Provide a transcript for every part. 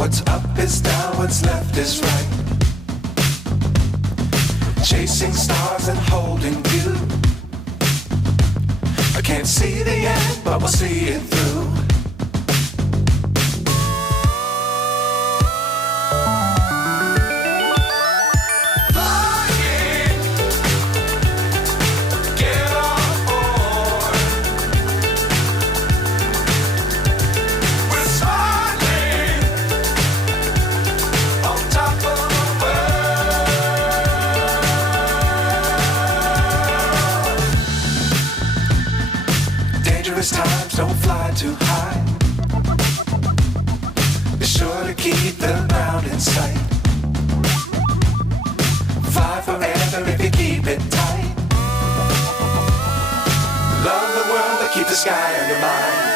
What's up is down, what's left is right. Chasing stars and holding you. I can't see the end, but we'll see it through. Times don't fly too high. Be sure to keep the ground in sight. Fly forever if you keep it tight. Love the world but keep the sky on your mind.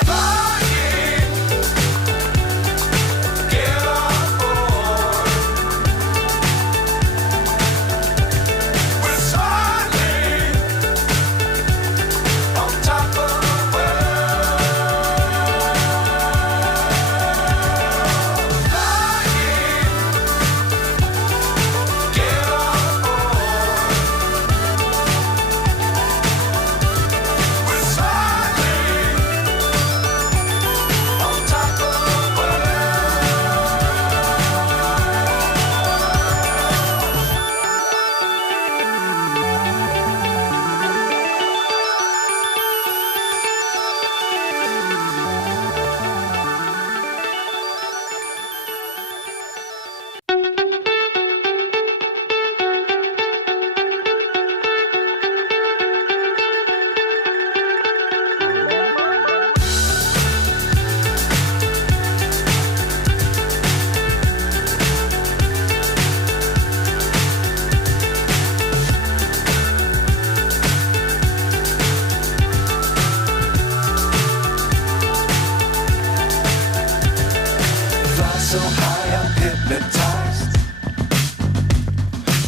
So high I'm hypnotized.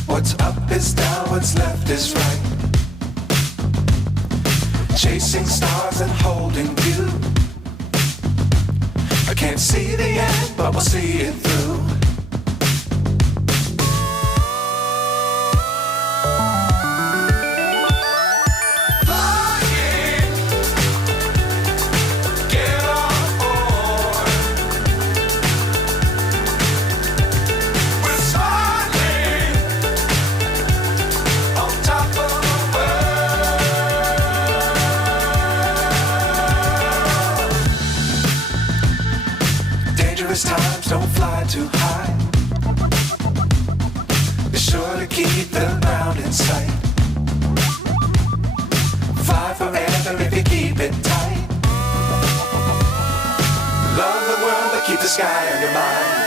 What's up is down, what's left is right. Chasing stars and holding you. I can't see the end, but we'll see it through. Times don't fly too high. Be sure to keep the ground in sight. Fly forever if you keep it tight. Love the world but keep the sky on your mind.